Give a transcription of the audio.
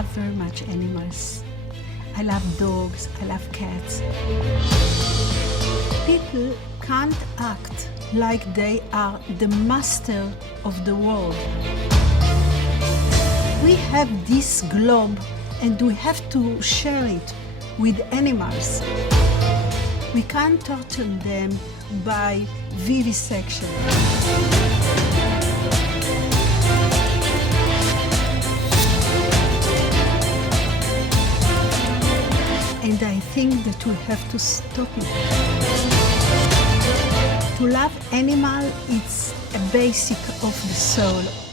love very much animals. I love dogs, I love cats. People can't act like they are the master of the world. We have this globe and we have to share it with animals. We can't torture them by vivisection. And I think that we have to stop it. To love animal, it's a basic of the soul.